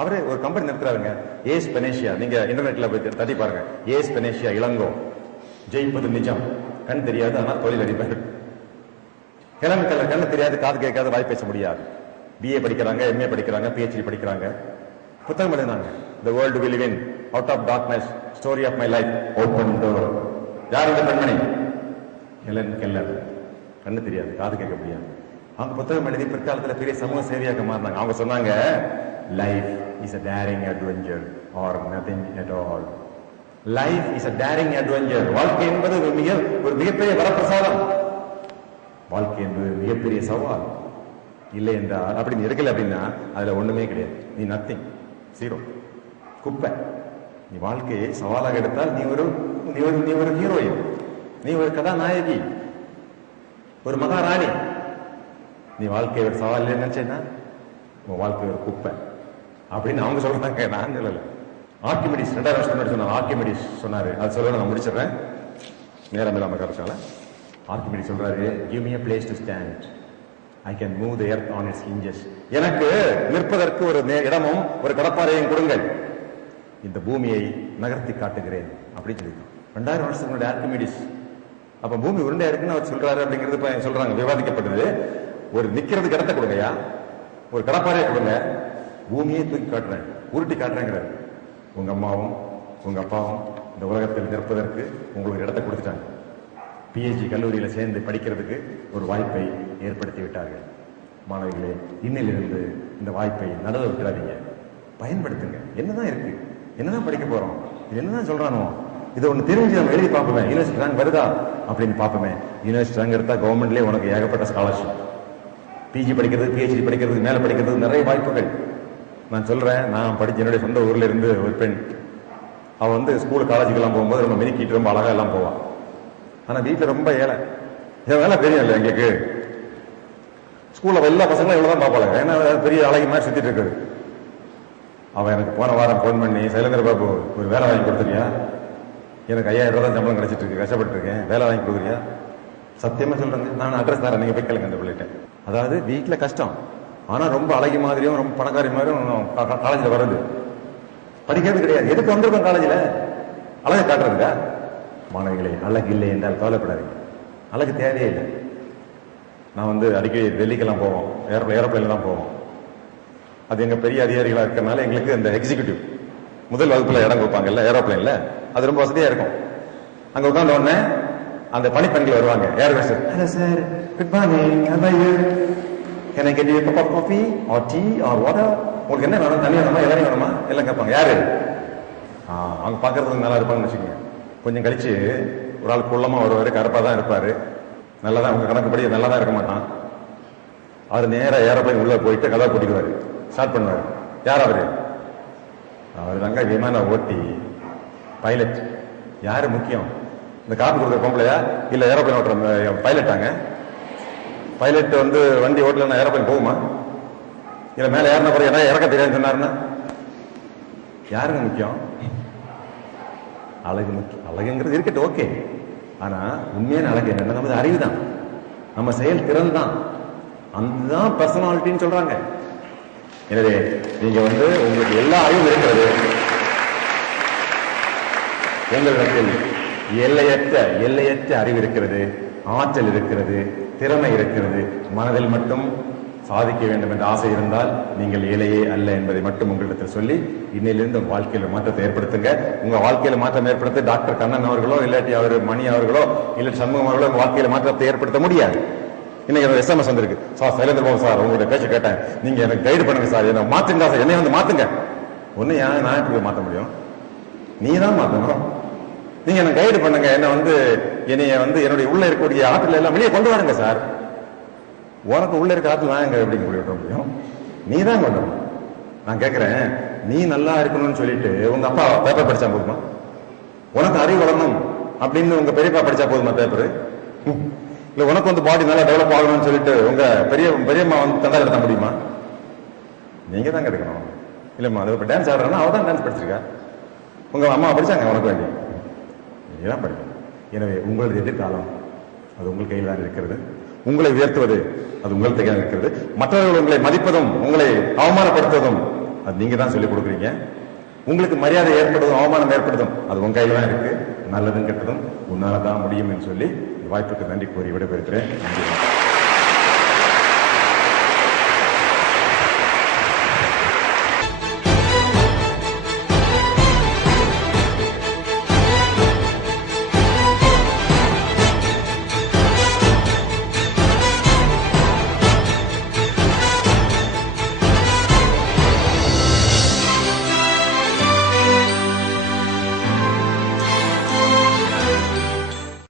அவரே ஒரு company நடத்துறாருங்க, ace பெனேஷியா. நீங்க இன்டர்நெட்ல போய் தட்டி பாருங்க, ஏஸ் பெனேஷியா இளங்கோ, ஜெயிப்பது நிஜம். கண் தெரியாது ஆனால் தொழில் அதிபர். ஹெலன் கெல்லர் கண்ணு தெரியாது, காது கேட்காத, வாய் பேச முடியாது. பிஏ படிக்கிறாங்க, எம்ஏ படிக்கிறாங்க, பிஹெச்டி படிக்கிறாங்க. புத்தகம் எழுதினாங்க, the world we live in, out of darkness, story of my life, open door. யார் இந்த பெண்மணி? Helen Keller. கண்ணு தெரியாது, காது கேட்க முடியாது. அவங்க புத்தகம் எழுதி பிற்காலத்தில் பெரிய சமூக சேவையாக மாறினாங்க. அவங்க சொன்னாங்க, life is a daring adventure or nothing at all. Life is a daring adventure. வாழ்க்கை என்பது ஒரு மிகப்பெரிய வரப்பிரசாதம். வாழ்க்கை என்பது மிகப்பெரிய சவால். இல்லை என்றால் அப்படி நீ இருக்கல அப்படின்னா அதுல ஒண்ணுமே கிடையாது. நீ நத்திங், ஜீரோ, குப்பை. நீ வாழ்க்கையை சவாலாக எடுத்தால் நீ ஒரு ஹீரோயின், நீ ஒரு கதாநாயகி, ஒரு மகாராணி. நீ வாழ்க்கை ஒரு சவால் நினைச்சேன்னா உன் வாழ்க்கை ஒரு குப்பை அப்படின்னு அவங்க சொல்றாங்க. நான் சொல்லல. ஆர்கிமிடிஸ் 2000 வருஷம் முன்னாடி சொன்னார். ஆர்கிமிடிஸ் சொன்னாரு, அது சொல்ல நான் முடிச்சிடறேன், நேரம் இல்லாம இருக்கால. ஆர்கிமிடிஸ் சொல்றாரு, give me a place to stand, I can move the earth on its hinges. எனக்கு நிற்பதற்கு ஒரு இடமும் ஒரு கடப்பாறையும் கொடுங்கள், இந்த பூமியை நகர்த்தி காட்டுகிறேன் அப்படின்னு சொல்லி 2000 வருஷத்துக்கு முன்னாடி ஆர்கிமிடிஸ். அப்ப பூமி உருண்டையா இருக்குன்னு அவர் சொல்றாரு அப்படிங்கிறது சொல்றாங்க, விவாதிக்கப்பட்டது. ஒரு நிக்கிறதுக்கு இடத்த கொடுங்கயா, ஒரு கடப்பாறையை கொடுங்க, பூமியை தூக்கி காட்டுறேன், உருட்டி காட்டுறேங்கிறாரு. உங்க அம்மாவும் உங்க அப்பாவும் இந்த உலகத்தில் நிற்பதற்கு உங்களுக்கு இடத்தை கொடுத்துட்டாங்க. பிஹெச்டி கல்லூரியில சேர்ந்து படிக்கிறதுக்கு ஒரு வாய்ப்பை ஏற்படுத்தி விட்டார்கள். மாணவிகளே, இன்னிலிருந்து இந்த வாய்ப்பை நழுவ விட்டுறாதீங்க, பயன்படுத்துங்க. என்னதான் இருக்கு, என்னதான் படிக்க போறோம், இது என்னதான் சொல்றானோ, இதை ஒண்ணு தெரிஞ்சு நம்ம எழுதி பார்ப்போமே, யூனிவர்சிட்டி ரேங்க் வருதா அப்படின்னு பார்ப்போமே. யூனிவர்சிட்டி ரேங்க் எடுத்தா கவர்மெண்ட்லேயே உனக்கு ஏகப்பட்ட ஸ்காலர்ஷிப், பிஜி படிக்கிறதுக்கு, பிஹெச்டி படிக்கிறதுக்கு, மேல படிக்கிறதுக்கு நிறைய வாய்ப்புகள். நான் சொல்றேன், நான் படிச்ச என்னுடைய சொந்த ஊர்ல இருந்து ஒரு பெண், அவ ஸ்கூல் காலேஜுக்கெல்லாம் போகும்போது ரொம்ப மினிக்கிட்டு ரொம்ப அழகா எல்லாம் போவான். ஆனா வீட்டுல ரொம்ப ஏழை. என் வேலை தெரியும் இல்லை எங்களுக்கு, ஸ்கூல்ல எல்லா பசங்களும் இவ்வளவுதான் பார்ப்பாங்க, ஏன்னா பெரிய அழகி மாதிரி சுத்திட்டு இருக்குது. அவன் எனக்கு போன வாரம் போன் பண்ணி, சைலேந்திர பாபு ஒரு வேலை வாங்கி கொடுத்துருக்கியா, எனக்கு 5000 ரூபாய் தான் சம்பளம் கிடைச்சிட்டு இருக்கு, கஷ்டப்பட்டு இருக்கேன், வேலை வாங்கி கொடுக்குறியா? சத்தியமா சொல்றேன், நான் அட்ரஸ் தரேன், நீங்க போய் கேளுங்க அந்த பிள்ளைகிட்ட. அதாவது வீட்டுல கஷ்டம், ஆனா ரொம்ப அழகி மாதிரியும் ரொம்ப பணக்காரி மாதிரியும் காலேஜ்ல வருது. படிக்கிறது கிடையாது. எதுக்கு வந்திருக்கோம் காலேஜ்ல? அழகு காட்டுறதுக்கா? மாணவிகளே, அழகு இல்லை என்றால் கவலைப்படாதீங்க, அழகு தேவையே இல்லை. நான் அடிக்கடி டெல்லிக்கெல்லாம் போவோம், ஏரோப்ளைன்ல தான் போவோம். அது எங்க பெரிய அதிகாரிகளா இருக்கிறதுனால எங்களுக்கு இந்த எக்ஸிகியூட்டிவ் முதல் வகுப்புல இடம் கொடுப்பாங்கல்ல ஏரோப்ளைன்ல, அது ரொம்ப வசதியா இருக்கும். அங்க உட்கார்ந்த உடனே அந்த பணிப்பெண்கள் வருவாங்க, Airways. Hello sir, good morning, how are you? Can I get you a cup of coffee or tea or water? உங்களுக்கு என்ன வேணும், தண்ணி வேணுமா, இளநீ வேணுமா எல்லாம் கேட்பாங்க. யாரு? அவங்க பாக்குறதுக்கு நல்லா இருப்பாங்கன்னு வச்சுக்கோங்க. கொஞ்சம் கழிச்சு ஒரு ஆள் குள்ளமா வருவாரு, கருப்பா தான் இருப்பாரு, நல்லதான் உங்க கணக்குப்படி நல்லா தான் இருக்க மாட்டான். அவர் நேரா ஏரோப்ளைன் உள்ள போயிட்டு கதவை கூட்டிடுவாரு, ஸ்டார்ட் பண்ணுவாரு. யார் அவரு? அவர் தாங்க விமான ஓட்டி, பைலட். யாரு முக்கியம், இந்த காப்பி கொடுக்குற பொம்பளையா இல்ல ஏரோப்ளைன் ஓட்டுற பைலட்டாங்க? பைலட் வண்டி ஓட்டலன்னா ஏரோப்ளைன் போகுமா? இல்ல மேல ஏறின பிறகு என்ன இறக்க தெரியாதுன்னு சொன்னாருன்னா யாருங்க முக்கியம்? அழகு முக்கியம். அழகுங்கிறது இருக்கட்டும், ஓகே. ஆனா உண்மையான அழகு என்னன்னா நமது அறிவு தான், நம்ம செயல் திறன் தான், அதுதான் பர்சனாலிட்டின்னு சொல்றாங்க. எனவே நீங்க உங்களுக்கு எல்லா அறிவும் இருக்கிறது, உங்களிடத்தில் எல்லையற்ற அறிவு இருக்கிறது, ஆற்றல் இருக்கிறது, திறமை இருக்கிறது. மனதில் மட்டும் சாதிக்க வேண்டும் என்ற ஆசை இருந்தால் நீங்கள் ஏழையே அல்ல என்பதை மட்டும் உங்களிடத்தில் சொல்லி இன்னிலிருந்து உங்க வாழ்க்கையில மாற்றத்தை ஏற்படுத்துங்க. உங்க வாழ்க்கையில மாற்றம் ஏற்படுத்த டாக்டர் கண்ணன் அவர்களோ இல்லாட்டி அவர் மணி அவர்களோ இல்லாட்டி சண்முகம் அவர்களோ உங்க வாழ்க்கையில மாற்றத்தை ஏற்படுத்த முடியாது. இன்னைக்கு எனக்கு SMS வந்திருக்கு, சார் சைலேந்திர பாபு சார் உங்களுடைய பேச்ச கேட்டேன், நீங்க எனக்கு கைடு பண்ணுங்க சார், என்ன மாத்துங்க சார், என்னை மாத்துங்க. ஒண்ணு நான் எப்படி மாத்த முடியும்? நீ தான் மாத்தணும். நீங்க எனக்கு கைடு பண்ணுங்க, என்னைய என்னுடைய உள்ள இருக்கக்கூடிய ஆற்றல் எல்லாம் வெளியே கொண்டு வாருங்க சார். உனக்கு உள்ள இருக்க ஆற்றல் நான் எங்க எப்படி விட முடியும்? நீ தான் கொண்டு வரணும். நான் கேட்கிறேன், நீ நல்லா இருக்கணும்னு சொல்லிட்டு உங்க அப்பா பேப்பர் படிச்சா போதுமா? உனக்கு அறிவு வளரணும் அப்படின்னு உங்க பெரியப்பா படிச்சா போதுமா பேப்பர்? இல்ல உனக்கு பாடி நல்லா டெவலப் ஆகணும்னு சொல்லிட்டு உங்க பெரியம்மா தண்டா எடுத்த முடியுமா? நீங்க தான் எடுக்கணும். இல்லம்மா அது இப்ப டான்ஸ் ஆடுறா, அவ தான் டான்ஸ் படிச்சிருக்கா, உங்க அம்மா படிச்சாங்க, உனக்கு வேண்டி நீதான் படிக்கணும். எனவே உங்களது எதிர்காலம் அது உங்கள் கையில் தான் இருக்கிறது. உங்களை உயர்த்துவது அது உங்கள் கையில் இருக்கிறது. மற்றவர்கள் உங்களை மதிப்பதும் உங்களை அவமானப்படுத்துவதும் அது நீங்க தான் சொல்லிக் கொடுக்குறீங்க. உங்களுக்கு மரியாதை ஏற்படுதும் அவமானம் ஏற்படுதும் அது உங்க கையில தான் இருக்கு. நல்லதும் கெட்டதும் உன்னால தான் முடியும் என்று சொல்லி வாய்ப்புக்கு நன்றி கூறி விடைபெறுகிறேன். நன்றி.